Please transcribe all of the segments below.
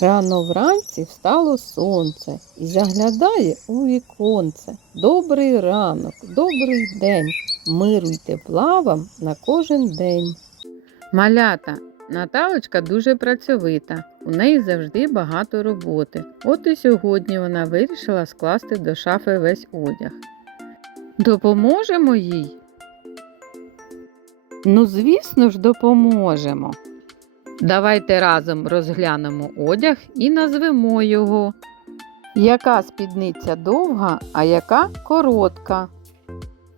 Рано вранці встало сонце і заглядає у віконце. Добрий ранок, добрий день, миру й тепла вам на кожен день. Малята, Наталочка дуже працьовита, у неї завжди багато роботи. От і сьогодні вона вирішила скласти до шафи весь одяг. Допоможемо їй? Ну, звісно ж, допоможемо. Давайте разом розглянемо одяг і назвемо його. Яка спідниця довга, а яка коротка?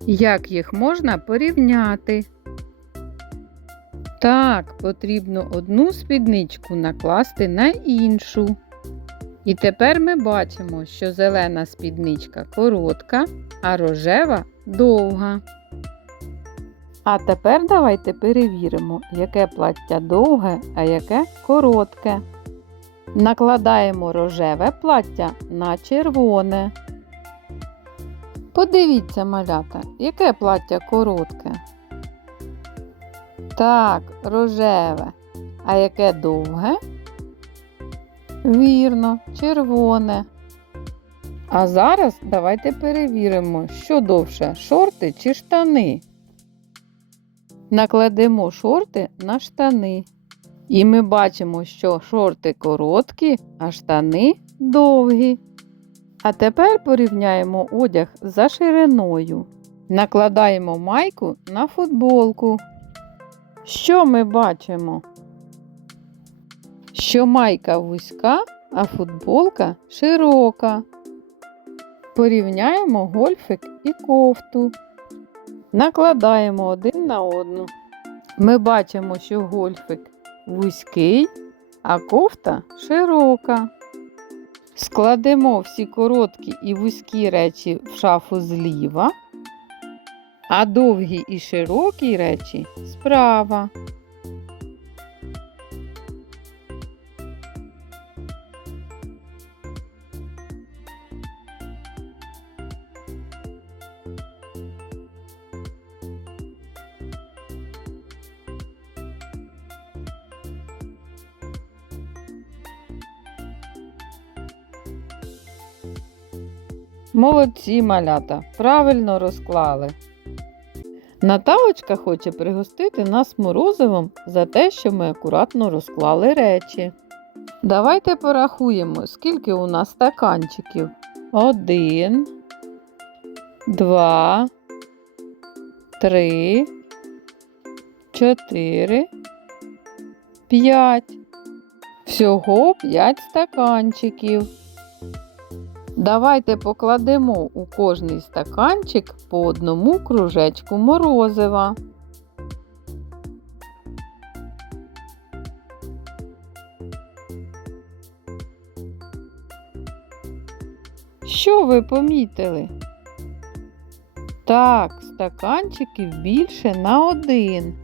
Як їх можна порівняти? Так, потрібно одну спідничку накласти на іншу. І тепер ми бачимо, що зелена спідничка коротка, а рожева довга. А тепер давайте перевіримо, яке плаття довге, а яке коротке. Накладаємо рожеве плаття на червоне. Подивіться, малята, яке плаття коротке. Так, рожеве. А яке довге? Вірно, червоне. А зараз давайте перевіримо, що довше шорти чи штани. Накладемо шорти на штани. І ми бачимо, що шорти короткі, а штани довгі. А тепер порівняємо одяг за шириною. Накладаємо майку на футболку. Що ми бачимо? Що майка вузька, а футболка широка. Порівняємо гольфик і кофту. Накладаємо один на одну. Ми бачимо, що гольфик вузький, а кофта широка. Складемо всі короткі і вузькі речі в шафу зліва, а довгі і широкі речі справа. Молодці малята, правильно розклали. Наталочка хоче пригостити нас морозивом за те, що ми акуратно розклали речі. Давайте порахуємо, скільки у нас стаканчиків. Один, два, три, чотири, п'ять. Всього п'ять стаканчиків. Давайте покладемо у кожний стаканчик по одному кружечку морозива. Що ви помітили? Так, стаканчиків більше на один.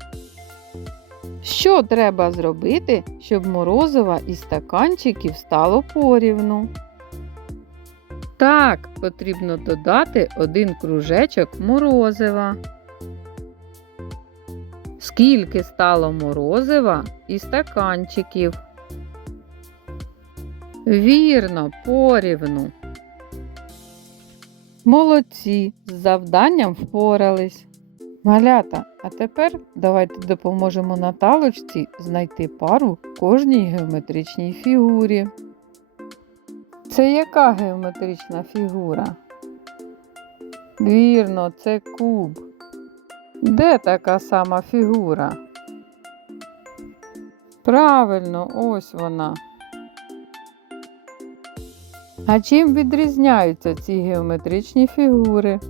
Що треба зробити, щоб морозива із стаканчиків стало порівну? Так, потрібно додати один кружечок морозива. Скільки стало морозива і стаканчиків? Вірно, порівну. Молодці, з завданням впорались. Малята, а тепер давайте допоможемо Наталочці знайти пару кожній геометричній фігурі. Це яка геометрична фігура? Вірно, це куб. Де така сама фігура? Правильно, ось вона. А чим відрізняються ці геометричні фігури?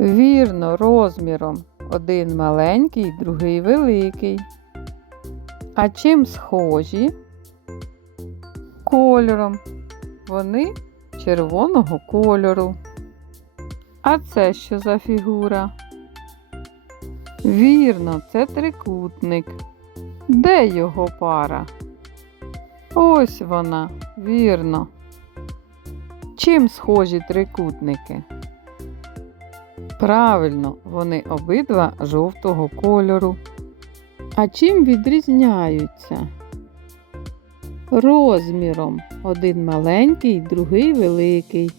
Вірно, розміром. Один маленький, другий великий. А чим схожі? Кольором. Вони червоного кольору. А це що за фігура? Вірно, це трикутник. Де його пара? Ось вона, вірно. Чим схожі трикутники? Правильно, вони обидва жовтого кольору. А чим відрізняються? Розміром один маленький, другий великий.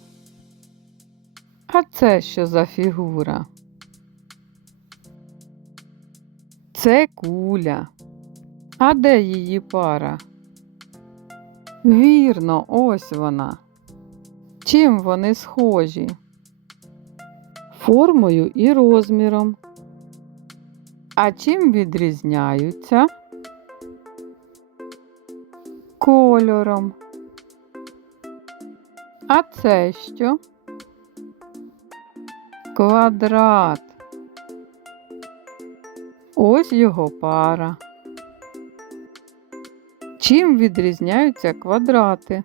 А це що за фігура? Це куля. А де її пара? Вірно, ось вона. Чим вони схожі? Формою і розміром. А чим відрізняються? Кольором. А це що? Квадрат. Ось його пара. Чим відрізняються квадрати?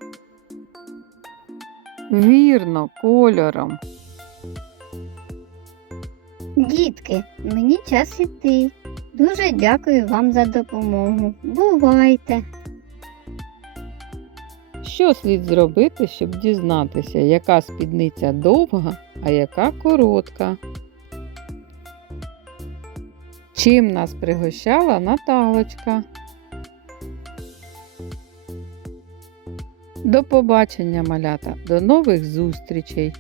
Вірно, кольором. Дітки, мені час іти. Дуже дякую вам за допомогу. Бувайте! Що слід зробити, щоб дізнатися, яка спідниця довга, а яка коротка? Чим нас пригощала Наталочка? До побачення, малята, до нових зустрічей!